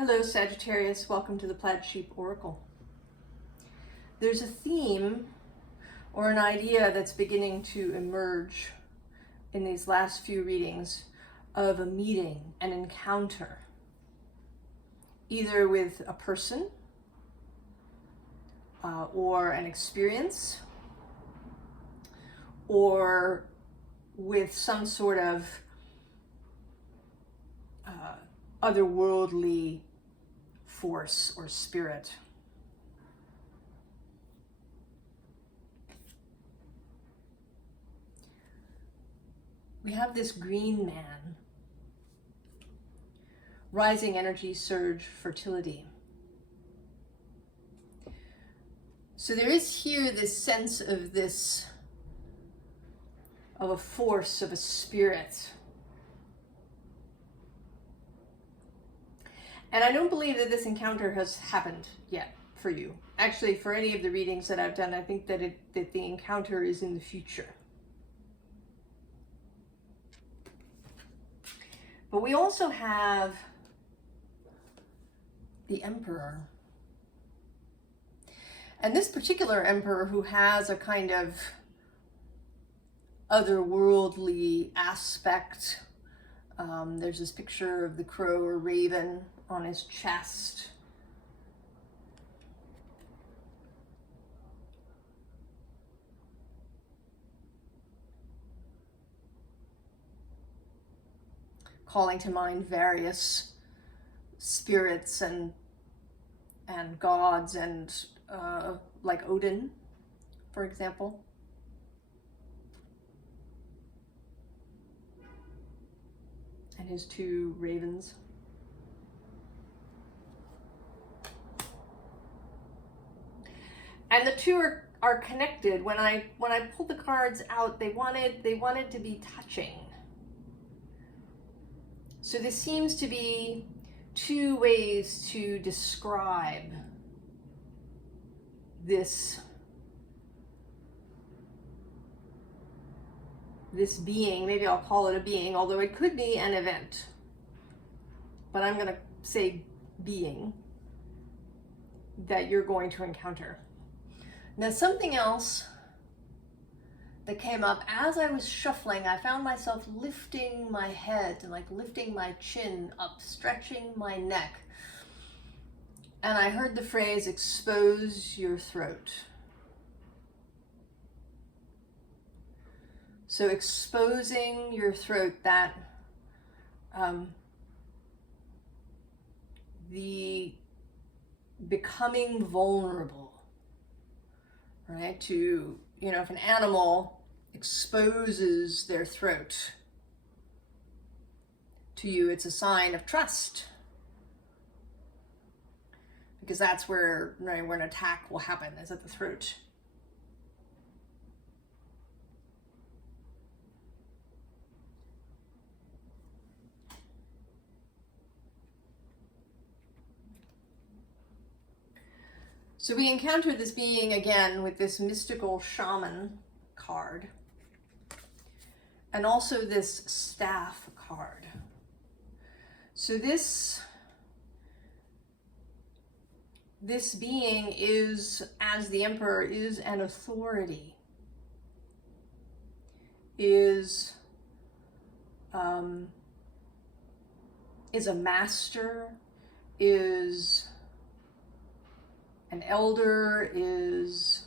Hello Sagittarius, welcome to the Plaid Sheep Oracle. There's a theme or an idea that's beginning to emerge in these last few readings of a meeting, an encounter, either with a person or an experience, or with some sort of otherworldly force or spirit. We have this green man, rising energy, surge, fertility. So there is here this sense of of a force, of a spirit. And I don't believe that this encounter has happened yet for you. Actually, for any of the readings that I've done, I think that the encounter is in the future. But we also have the Emperor. And this particular Emperor, who has a kind of otherworldly aspect. There's this picture of the crow or raven on his chest. Calling to mind various spirits and gods and like Odin, for example. And his two ravens. And the two are connected. When I pulled the cards out, they wanted to be touching. So this seems to be two ways to describe this being. Maybe I'll call it a being, although it could be an event. But I'm going to say being that you're going to encounter. Now, something else that came up as I was shuffling, I found myself lifting my head and like lifting my chin up, stretching my neck. And I heard the phrase, expose your throat. So exposing your throat, that the becoming vulnerable, right? To, if an animal exposes their throat to you, it's a sign of trust. Because that's where an attack will happen, is at the throat. So we encounter this being again with this mystical shaman card. And also this staff card. So this being is, as the Emperor, is an authority. Is a master, is an elder, is,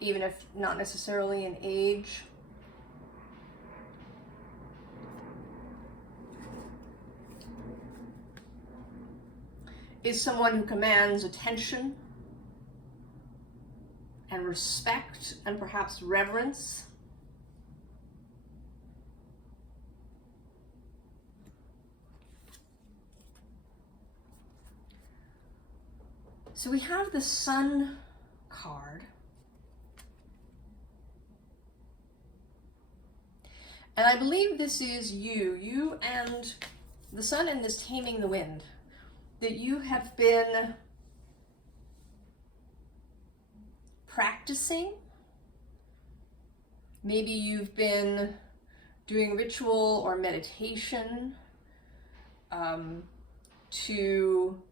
even if not necessarily an age, is someone who commands attention and respect and perhaps reverence. So we have the Sun card. And I believe this is you and the Sun and this taming the wind, that you have been practicing. Maybe you've been doing ritual or meditation, to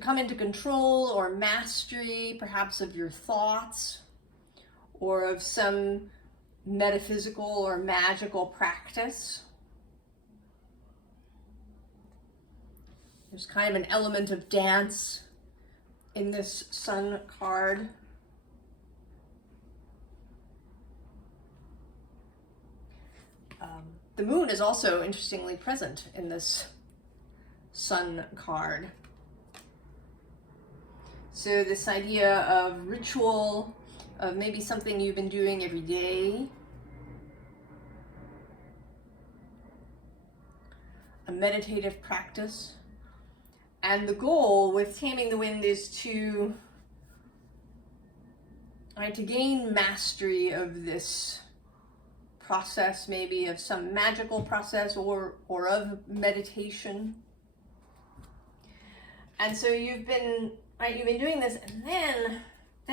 come into control or mastery, perhaps of your thoughts or of some metaphysical or magical practice. There's kind of an element of dance in this Sun card. The moon is also interestingly present in this Sun card. So this idea of ritual, of maybe something you've been doing every day, a meditative practice. And the goal with Taming the Wind is to gain mastery of this process, maybe of some magical process or of meditation. And so you've been doing this, and then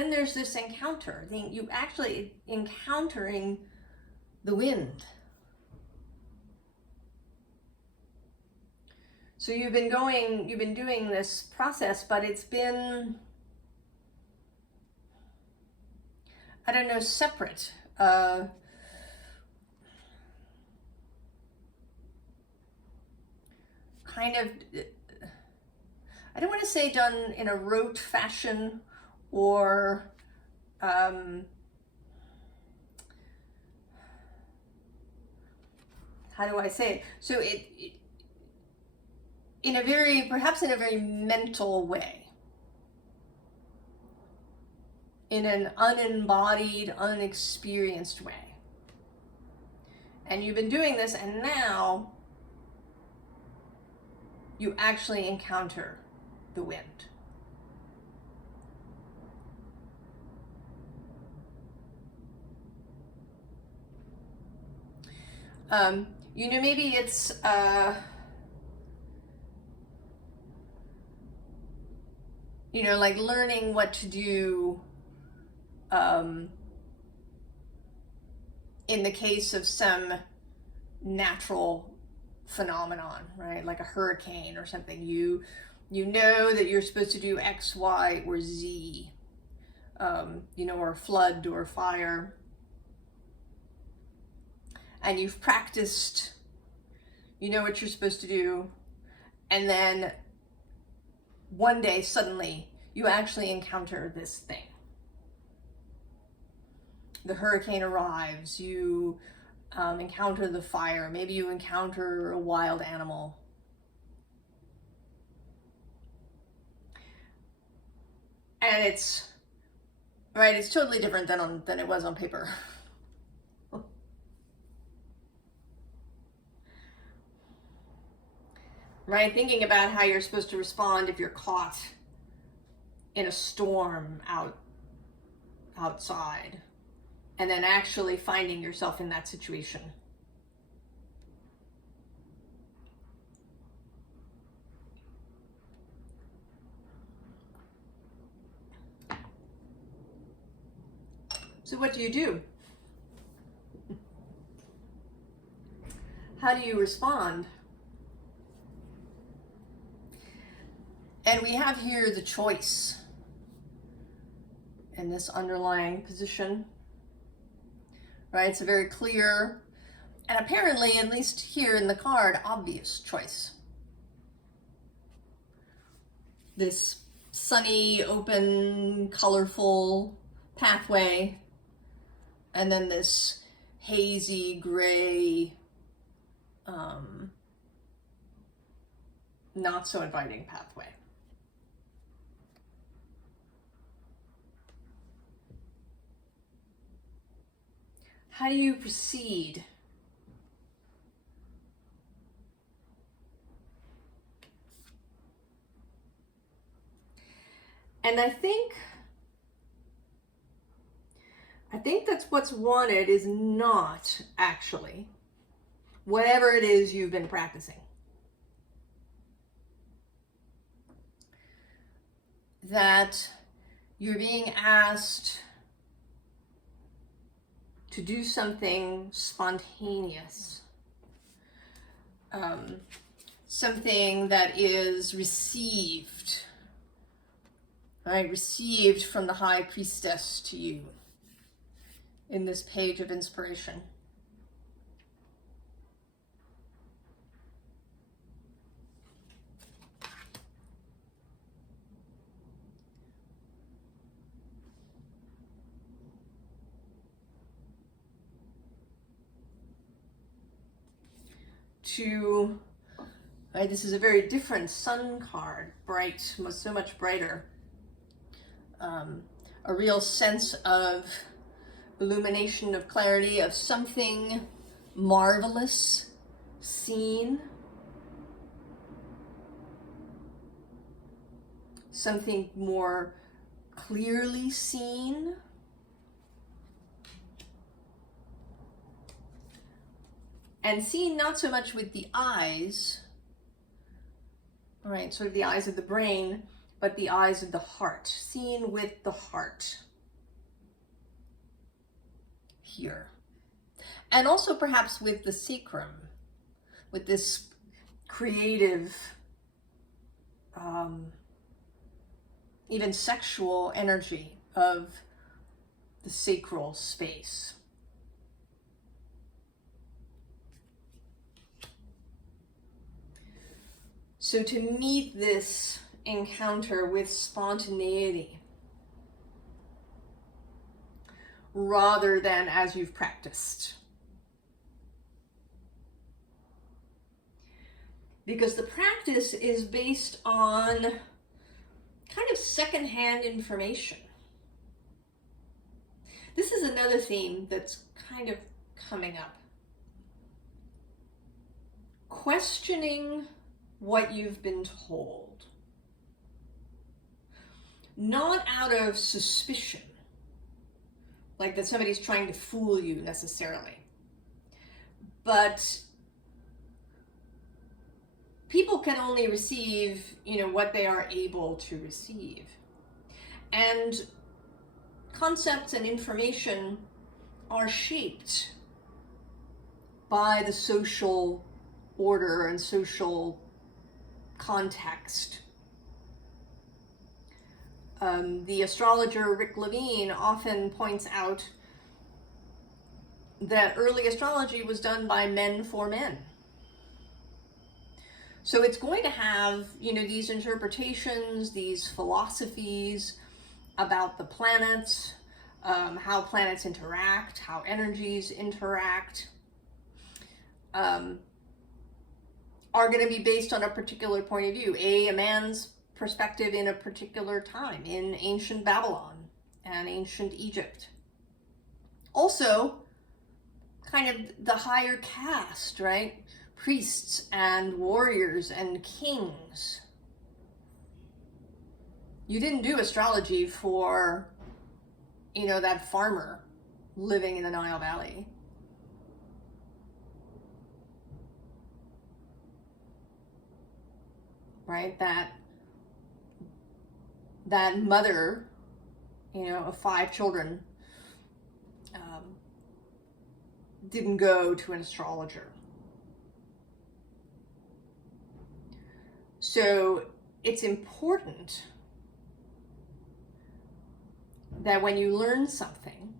there's this encounter. You actually encountering the wind. So you've been doing this process, but it's been, I don't know, separate. Kind of, I don't want to say done in a rote fashion or how do I say it? So it perhaps in a very mental way, in an unembodied, unexperienced way. And you've been doing this, and now you actually encounter the wind. Maybe it's like learning what to do in the case of some natural phenomenon, right? Like a hurricane or something. You know that you're supposed to do X, Y, or Z, or flood or fire. And you've practiced, you know what you're supposed to do. And then one day, suddenly, you actually encounter this thing. The hurricane arrives, you encounter the fire, maybe you encounter a wild animal. And it's totally different than it was on paper. Right? Thinking about how you're supposed to respond if you're caught in a storm outside, and then actually finding yourself in that situation. So what do? How do you respond? And we have here the choice in this underlying position, right? It's a very clear, and apparently, at least here in the card, obvious choice. This sunny, open, colorful pathway, and then this hazy, gray, not so inviting pathway. How do you proceed? And I think that's what's wanted is not actually whatever it is you've been practicing. That you're being asked to do something spontaneous, something that is received, right? Received from the High Priestess to you in this page of inspiration. Right, this is a very different sun card, bright, so much brighter. A real sense of illumination, of clarity, of something marvelous seen, something more clearly seen. And seen not so much with the eyes, right, sort of the eyes of the brain, but the eyes of the heart, seen with the heart here. And also perhaps with the sacrum, with this creative, even sexual energy of the sacral space. So to meet this encounter with spontaneity, rather than as you've practiced. Because the practice is based on kind of secondhand information. This is another theme that's kind of coming up. Questioning what you've been told. Not out of suspicion, like that somebody's trying to fool you necessarily, but people can only receive, what they are able to receive. And concepts and information are shaped by the social order and social context. The astrologer Rick Levine often points out that early astrology was done by men for men. So it's going to have, these interpretations, these philosophies about the planets, how planets interact, how energies interact, are going to be based on a particular point of view, a man's perspective in a particular time, in ancient Babylon and ancient Egypt. Also, kind of the higher caste, right? Priests and warriors and kings. You didn't do astrology for, that farmer living in the Nile Valley. Right? That mother, of 5 children, didn't go to an astrologer. So it's important that when you learn something,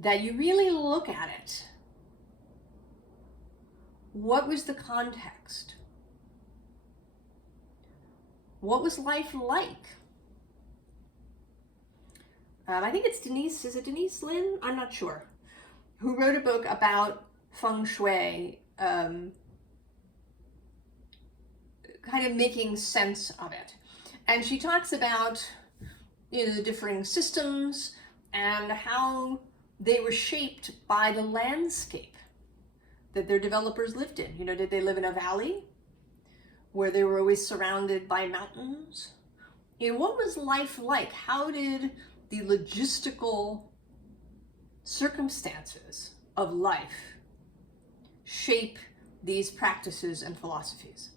that you really look at it. What was the context? What was life like? I think it's Denise, is it Denise Lin? I'm not sure. Who wrote a book about feng shui, kind of making sense of it. And she talks about, the differing systems and how they were shaped by the landscape that their developers lived in. Did they live in a valley where they were always surrounded by mountains? What was life like? How did the logistical circumstances of life shape these practices and philosophies?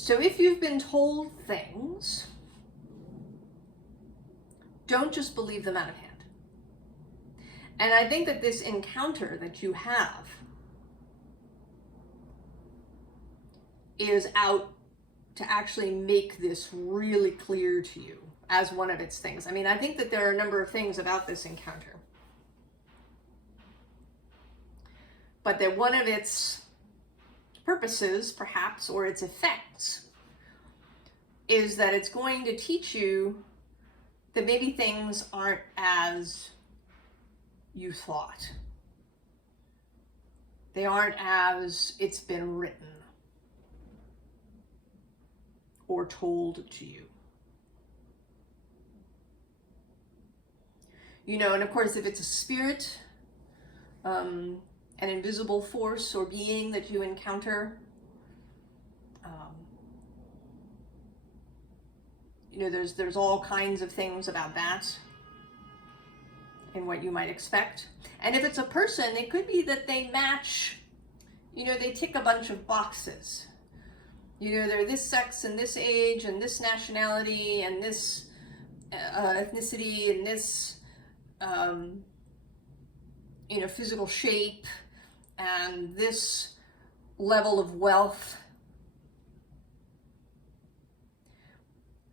So if you've been told things, don't just believe them out of hand. And I think that this encounter that you have is out to actually make this really clear to you as one of its things. I mean, I think that there are a number of things about this encounter, but that one of its purposes, perhaps, or its effects, is that it's going to teach you that maybe things aren't as you thought. They aren't as it's been written or told to you. You know, and of course, if it's a spirit, an invisible force or being that you encounter, you know, there's all kinds of things about that and what you might expect. And if it's a person, it could be that they match, you know, they tick a bunch of boxes. You know, they're this sex and this age and this nationality and this ethnicity and this, you know, physical shape and this level of wealth.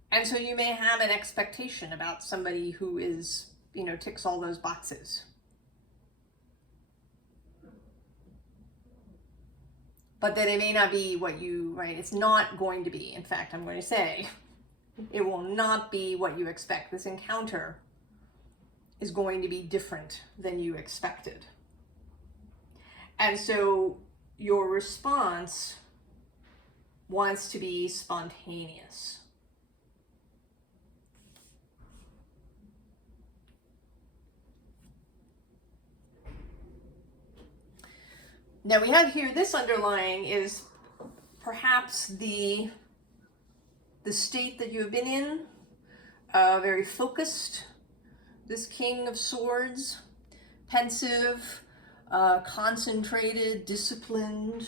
And so you may have an expectation about somebody who is, you know, ticks all those boxes. But that it may not be what you, right? It's not going to be. In fact, I'm going to say, it will not be what you expect. This encounter is going to be different than you expected. And so your response wants to be spontaneous. Now we have here, this underlying is perhaps the state that you have been in, very focused. This King of Swords, pensive, concentrated, disciplined.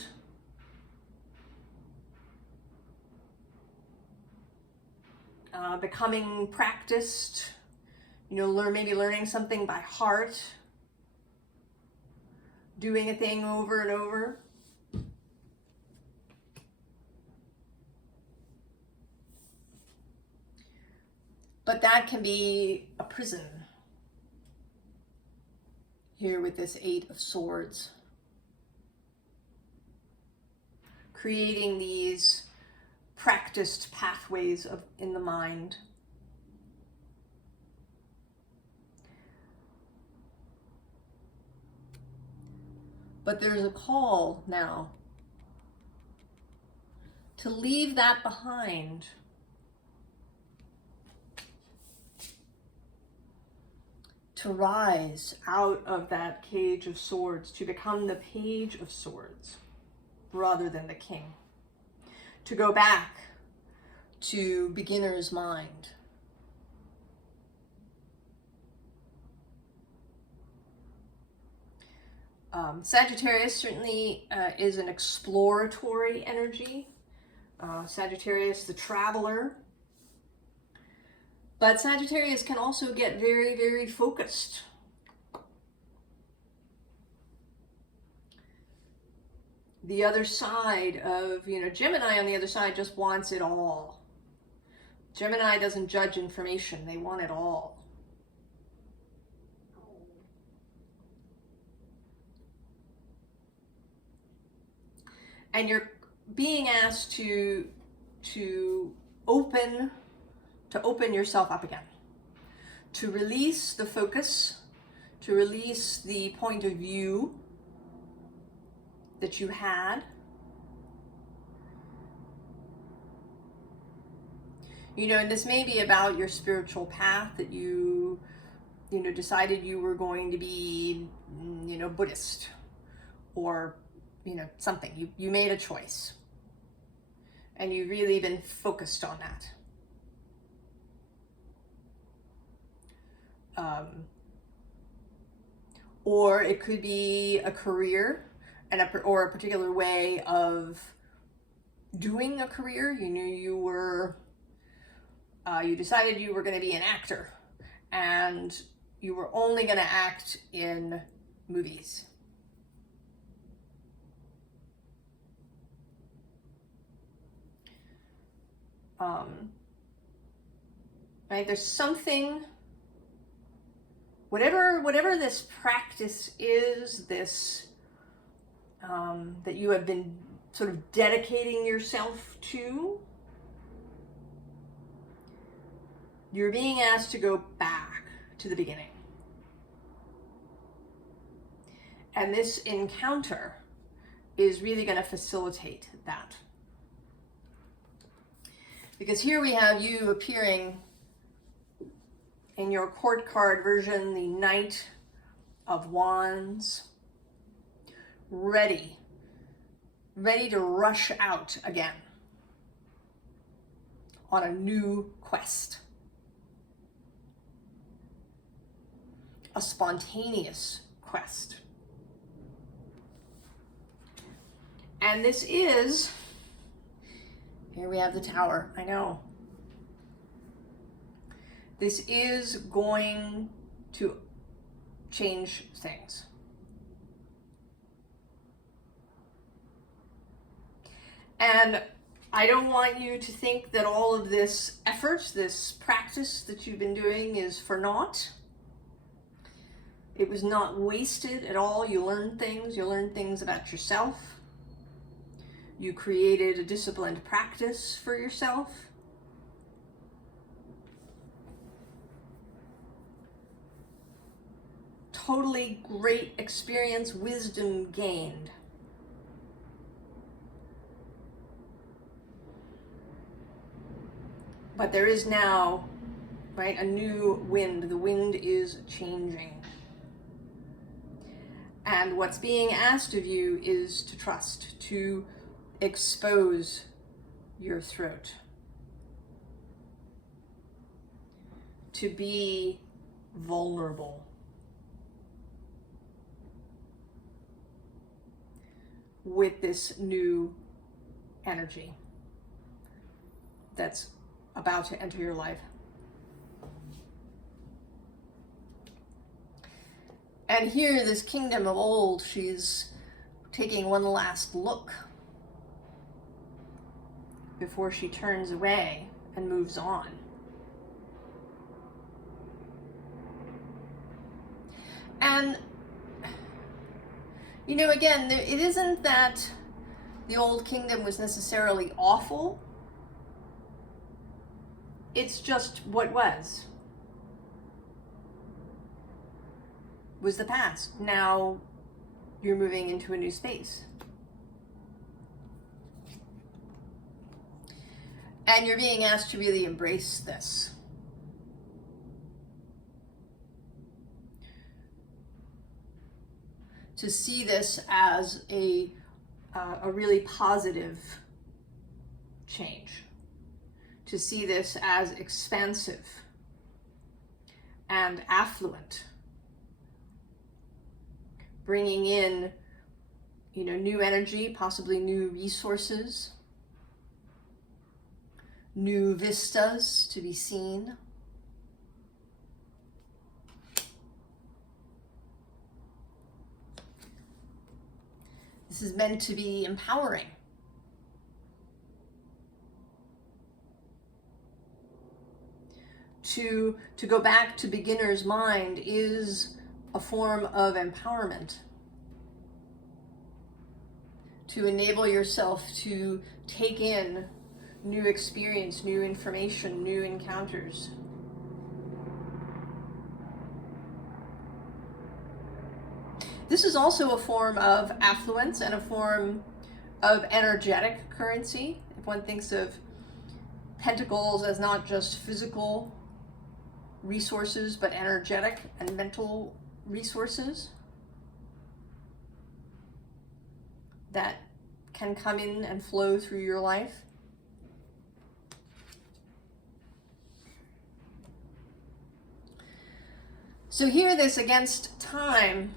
Becoming practiced, you know, maybe learning something by heart. Doing a thing over and over. But that can be a prison. Here with this Eight of Swords. Creating these practiced pathways in the mind. But there's a call now to leave that behind. To rise out of that Cage of Swords, to become the Page of Swords rather than the King. To go back to beginner's mind. Sagittarius certainly is an exploratory energy. Sagittarius, the traveler. But Sagittarius can also get very, very focused. The other side of, you know, Gemini on the other side just wants it all. Gemini doesn't judge information. They want it all. And you're being asked to open yourself up again, to release the focus, to release the point of view that you had. You know, and this may be about your spiritual path that you know, decided you were going to be, you know, Buddhist or, you know, something. You made a choice and you've really been focused on that. Or it could be a career and or a particular way of doing a career. You knew you were, you decided you were going to be an actor, and you were only going to act in movies. Right? There's something, whatever this practice is, this that you have been sort of dedicating yourself to, you're being asked to go back to the beginning. And this encounter is really going to facilitate that. Because here we have you appearing in your court card version, the Knight of Wands, ready to rush out again on a new quest. A spontaneous quest. And this is, here we have the Tower, I know. This is going to change things. And I don't want you to think that all of this effort, this practice that you've been doing is for naught. It was not wasted at all. You learned things about yourself. You created a disciplined practice for yourself. Totally great experience, wisdom gained. But there is now, right, a new wind. The wind is changing. And what's being asked of you is to trust, to expose your throat, to be vulnerable. With this new energy that's about to enter your life. And here, this kingdom of old, she's taking one last look before she turns away and moves on. And you know, again, it isn't that the old kingdom was necessarily awful. It's just what was the past. Now you're moving into a new space. And you're being asked to really embrace this. To see this as a really positive change. To see this as expansive and affluent. Bringing in, you know, new energy, possibly new resources, new vistas to be seen. This is meant to be empowering. To go back to beginner's mind is a form of empowerment. To enable yourself to take in new experience, new information, new encounters. This is also a form of affluence and a form of energetic currency. If one thinks of pentacles as not just physical resources, but energetic and mental resources that can come in and flow through your life. So here, this against time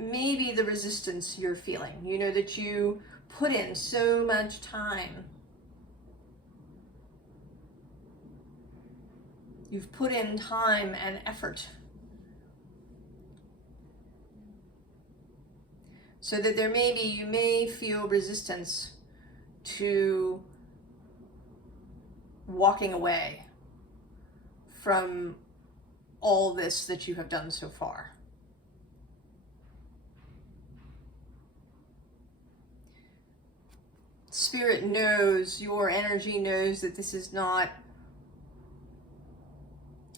maybe the resistance you're feeling, you know, that you put in so much time. You've put in time and effort so that there may be, you may feel resistance to walking away from all this that you have done so far. Spirit knows, your energy knows that this is not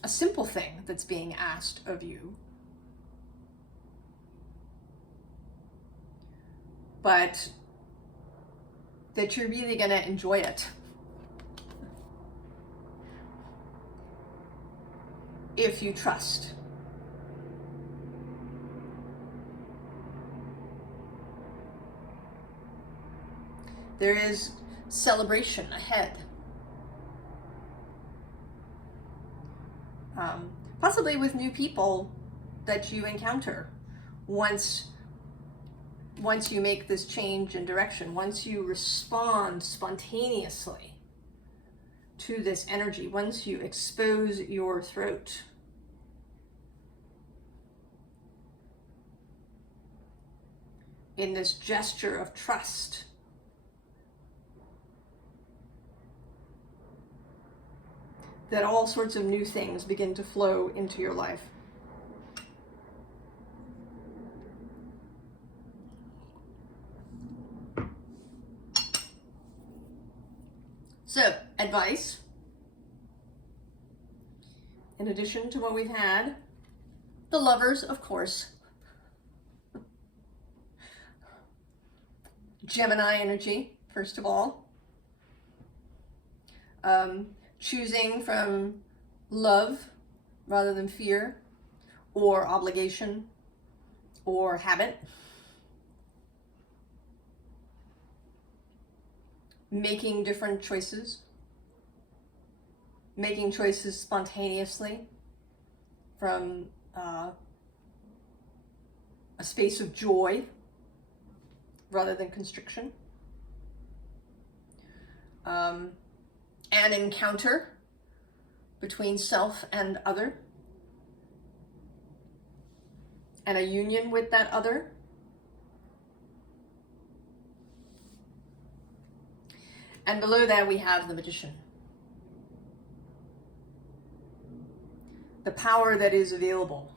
a simple thing that's being asked of you, but that you're really going to enjoy it. If you trust. There is celebration ahead. Possibly with new people that you encounter once you make this change in direction, once you respond spontaneously to this energy, once you expose your throat. In this gesture of trust. That all sorts of new things begin to flow into your life. So, advice. In addition to what we've had, the Lovers, of course. Gemini energy, first of all. Choosing from love rather than fear, or obligation, or habit. Making different choices. Making choices spontaneously from a space of joy rather than constriction. An encounter between self and other, and a union with that other. And below that we have the Magician. The power that is available.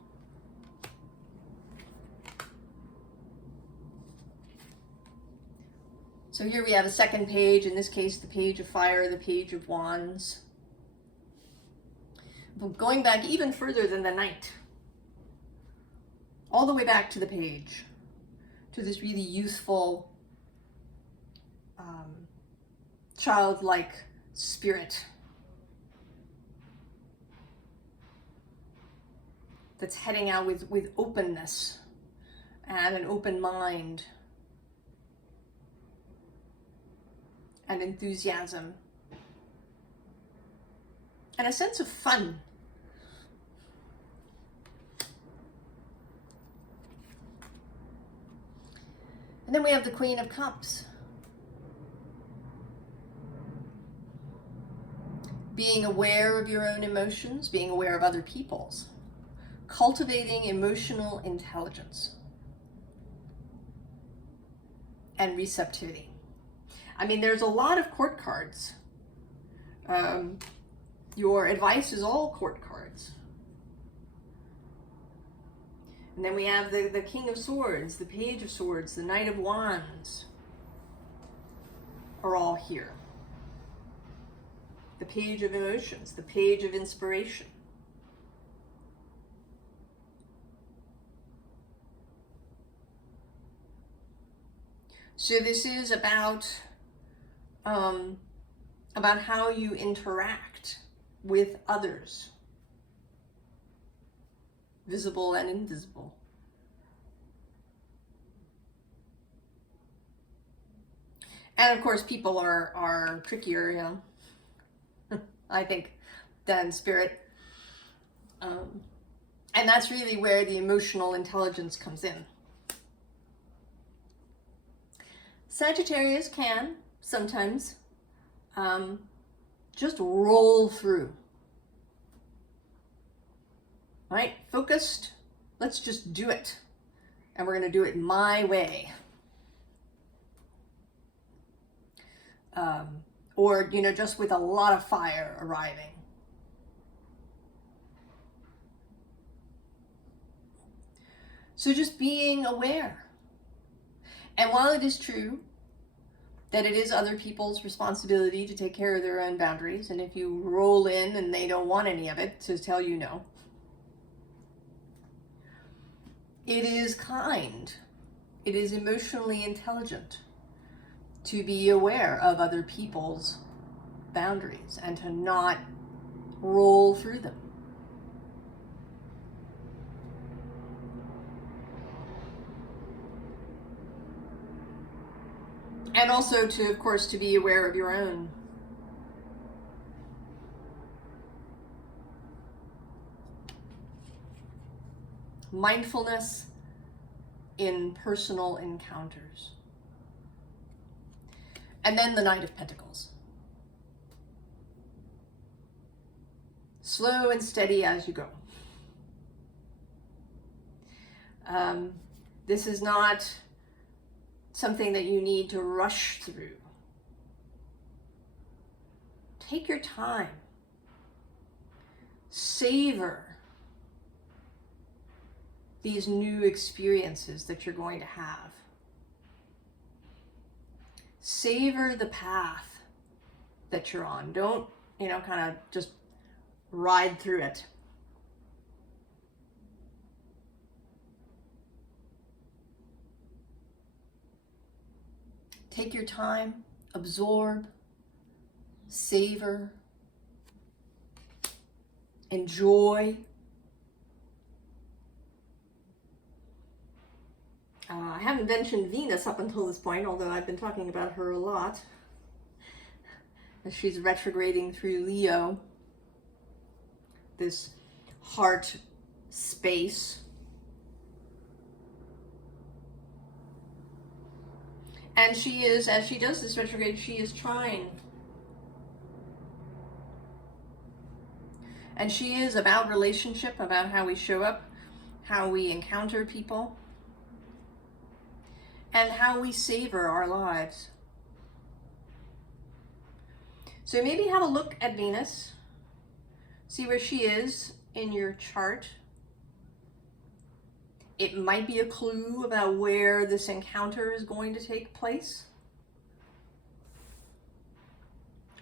So here we have a second page, in this case the Page of Fire, the Page of Wands. But going back even further than the Knight, all the way back to the Page, to this really youthful, childlike spirit that's heading out with openness and an open mind. And enthusiasm, and a sense of fun. And then we have the Queen of Cups. Being aware of your own emotions, being aware of other people's, cultivating emotional intelligence and receptivity. I mean, there's a lot of court cards. Your advice is all court cards. And then we have the King of Swords, the Page of Swords, the Knight of Wands are all here. The Page of Emotions, the Page of Inspiration. So this is about how you interact with others, visible and invisible. And of course, people are trickier, you know, I think, than spirit. And that's really where the emotional intelligence comes in. Sagittarius can sometimes just roll through. Right? Focused. Let's just do it. And we're going to do it my way. Or, you know, just with a lot of fire arriving. So just being aware. And while it is true that it is other people's responsibility to take care of their own boundaries, and if you roll in and they don't want any of it, to tell you no, it is kind, it is emotionally intelligent to be aware of other people's boundaries and to not roll through them. And also to, of course, to be aware of your own. Mindfulness in personal encounters. And then the Knight of Pentacles. Slow and steady as you go. This is not something that you need to rush through. Take your time. Savor these new experiences that you're going to have. Savor the path that you're on. Don't, you know, kind of just ride through it. Take your time, absorb, savor, enjoy. I haven't mentioned Venus up until this point, although I've been talking about her a lot. As she's retrograding through Leo, this heart space. And she is, as she does this retrograde, she is trying. And she is about relationship, about how we show up, how we encounter people, and how we savor our lives. So maybe have a look at Venus, see where she is in your chart. It might be a clue about where this encounter is going to take place.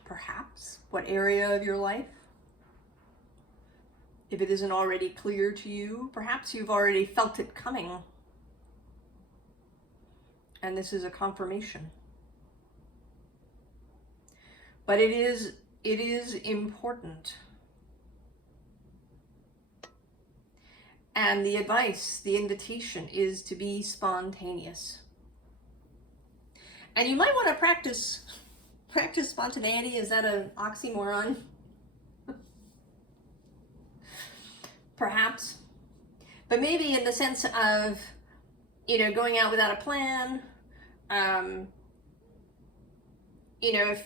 Perhaps what area of your life. If it isn't already clear to you, perhaps you've already felt it coming. And this is a confirmation. But it is important. And the advice, the invitation is to be spontaneous. And you might want to practice spontaneity. Is that an oxymoron? Perhaps. But maybe in the sense of, you know, going out without a plan, you know, if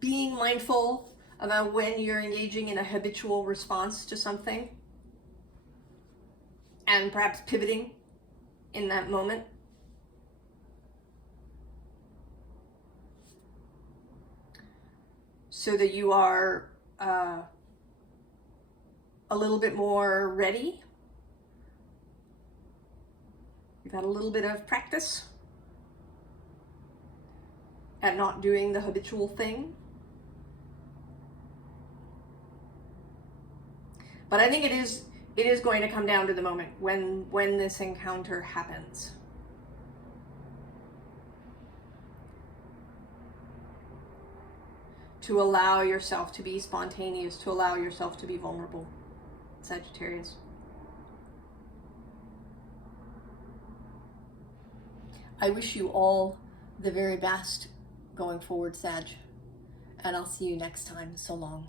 being mindful about when you're engaging in a habitual response to something, and perhaps pivoting in that moment. So that you are a little bit more ready. You've had a little bit of practice at not doing the habitual thing. But I think it is going to come down to the moment when this encounter happens. To allow yourself to be spontaneous, to allow yourself to be vulnerable, Sagittarius. I wish you all the very best going forward, Sag, and I'll see you next time. So long.